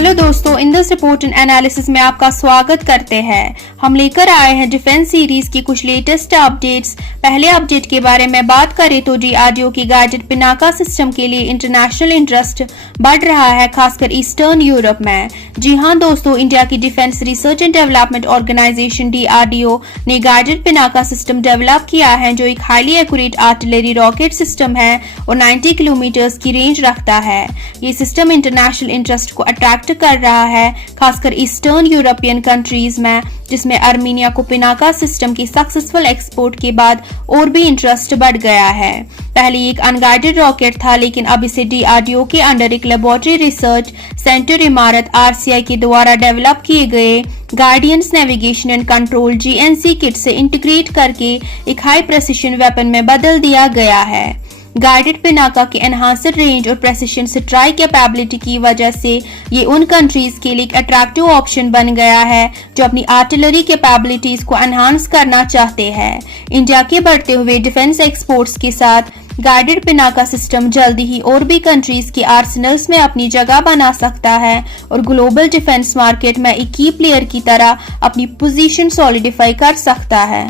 Hello दोस्तों, in this report and analysis में आपका स्वागत करते हैं। हम लेकर आए हैं डिफेंस सीरीज की कुछ लेटेस्ट अपडेट्स। पहले अपडेट के बारे में बात करें तो डीआरडीओ की गाइडेड पिनाका सिस्टम के लिए इंटरनेशनल इंटरेस्ट बढ़ रहा है, खासकर ईस्टर्न यूरोप में। जी हां दोस्तों, इंडिया की defence research and development organisation DRDO ने गाइडेड पिनाका सिस्टम डेवलप किया है, जो एक highly accurate artillery rocket system है और 90 किलोमीटर की रेंज रखता है। ये सिस्टम इंटरनेशनल इंटरेस्ट को अट्रैक्ट कर रहा है, खासकर ईस्टर्न यूरोपियन कंट्रीज में, जिसमें आर्मीनिया को पिनाका सिस्टम की सक्सेसफुल एक्सपोर्ट के बाद और भी इंटरेस्ट बढ़ गया है। पहले एक अनगाइडेड रॉकेट था, लेकिन अब इसे डीआरडीओ के अंडर एक लेबोरेटरी रिसर्च सेंटर इमारत आरसीआई के द्वारा डेवलप किए गए guidance navigation and control GNC kit से इंटीग्रेट करके एक हाई प्रेसिशन वेपन में बदल दिया गया है। गाइडेड पिनाका के एनहांस्ड रेंज और प्रेसिशन स्ट्राइक कैपेबिलिटी की वजह से ये उन कंट्रीज के लिए एक अट्रैक्टिव ऑप्शन बन गया है जो अपनी आर्टिलरी कैपेबिलिटीज को एनहांस करना चाहते हैं। इंडिया के बढ़ते हुए डिफेंस एक्सपोर्ट्स के साथ गाइडेड पिनाका सिस्टम जल्दी ही और भी कंट्रीज के आर्सेनल्स में अपनी जगह बना सकता है और ग्लोबल डिफेंस मार्केट में एक की प्लेयर की तरह अपनी पोजीशन सॉलिडिफाई कर सकता है।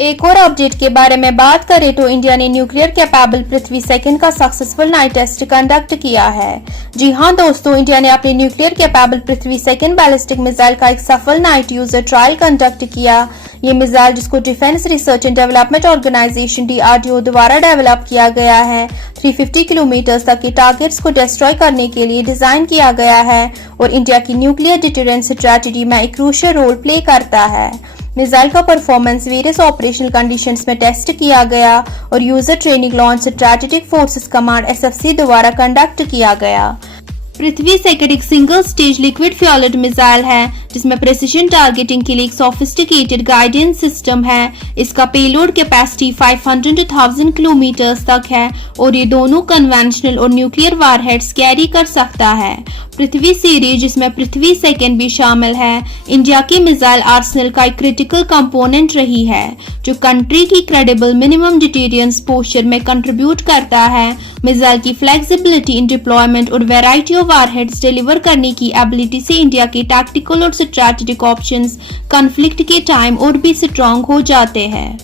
एक और अपडेट के बारे में बात करें तो इंडिया ने न्यूक्लियर कैपेबल पृथ्वी सेकंड का सक्सेसफुल नाइट टेस्ट कंडक्ट किया है। जी हां दोस्तों, इंडिया ने अपने न्यूक्लियर कैपेबल पृथ्वी सेकंड बैलिस्टिक मिसाइल का एक सफल नाइट यूजर ट्रायल कंडक्ट किया। ये मिसाइल, जिसको defence research and development organisation DRDO द्वारा डेवलप किया गया है, 350 किलोमीटर तक के टारगेट्स को डिस्ट्रॉय करने के लिए डिजाइन किया गया है और इंडिया की न्यूक्लियर डिटरेंस स्ट्रेटजी में एक क्रूशियल रोल प्ले करता है। मिसाइल का परफॉर्मेंस वेरियस ऑपरेशनल कंडीशंस में टेस्ट किया गया और user training launch strategic forces command SFC द्वारा कंडक्ट किया गया। पृथ्वी सेकंड एक सिंगल स्टेज लिक्विड फ्यूएल्ड मिसाइल है, जिसमें प्रेसिशन टारगेटिंग के लिए एक सोफिस्टिकेटेड गाइडेंस सिस्टम है। इसका पेलोड कैपेसिटी 500 to 1000 किलोमीटर तक है और ये दोनों कन्वेंशनल और न्यूक्लियर वारहेड्स कैरी कर सकता है। पृथ्वी सीरीज, जिसमें पृथ्वी सेकंड भी शामिल है, इंडिया की मिसाइल आर्सेनल का एक क्रिटिकल कंपोनेंट रही है, जो कंट्री की क्रेडिबल मिनिमम डिटेरेंस पोस्चर में कंट्रीब्यूट करता है। मिसाइल की फ्लेक्सिबिलिटी इन डिप्लॉयमेंट और वैरायटी ऑफ वारहेड्स डिलीवर करने की एबिलिटी से इंडिया के टैक्टिकल और स्ट्रैटेजिक ऑप्शंस कॉन्फ्लिक्ट के टाइम और भी स्ट्रॉन्ग हो जाते हैं।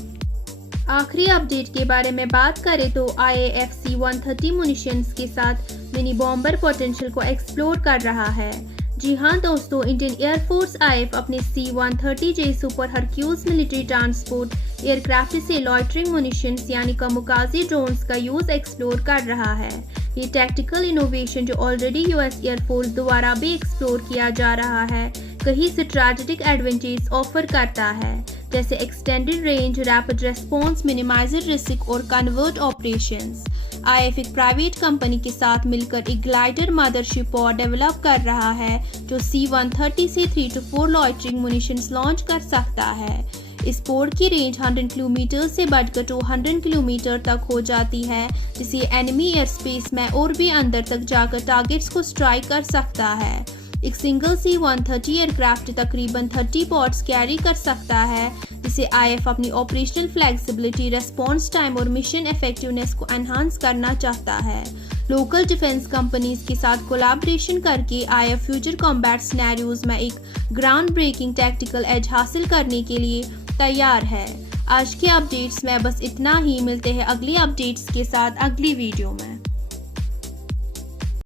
आखिरी अपडेट के बारे में बात करें तो IAF C-130 मुनिशंस के साथ मिनी बॉम्बर पोटेंशियल को एक्सप्लोर कर रहा है। जी हां दोस्तों, इंडियन एयरफोर्स IAF अपने C-130J super Hercules military transport aircraft से लॉइटरिंग मुनिशंस यानी कामोकाजी ड्रोन्स का यूज एक्सप्लोर कर रहा है। ये टैक्टिकल इनोवेशन, जो ऑलरेडी यूएस एयरफोर्स द्वारा भी एक्सप्लोर किया जा रहा है, कई स्ट्रैटेजिक एडवांटेज ऑफर करता है, जैसे extended range, rapid response, minimised risk और कन्वर्ट ऑपरेशंस। IAF एक प्राइवेट कंपनी के साथ मिलकर एक ग्लाइडर मदरशिप पॉड डेवलप कर रहा है, जो C-130 से 3 to 4 लॉइटरिंग मुनिशंस लॉन्च कर सकता है। इस पोड की रेंज 100 किलोमीटर से बढ़कर 200 किलोमीटर तक हो जाती है, जिससे एनिमी एयर स्पेस में और भी अंदर तक जाकर टारगेट्स को स्ट्राइक कर सकता है। एक सिंगल C-130 एयरक्राफ्ट तकरीबन 30 पॉड्स कैरी कर सकता है, जिसे IAF अपनी ऑपरेशनल फ्लेक्सिबिलिटी, रेस्पॉन्स टाइम और मिशन इफेक्टिवनेस को एनहांस करना चाहता है। लोकल डिफेंस कंपनीज के साथ कोलैबोरेशन करके IAF फ्यूचर कॉम्बैट सिनेरियोज में एक ग्राउंड ब्रेकिंग टैक्टिकल एज हासिल करने के लिए तैयार है। आज के अपडेट्स में बस इतना ही। मिलते हैं अगली अपडेट्स के साथ अगली वीडियो में।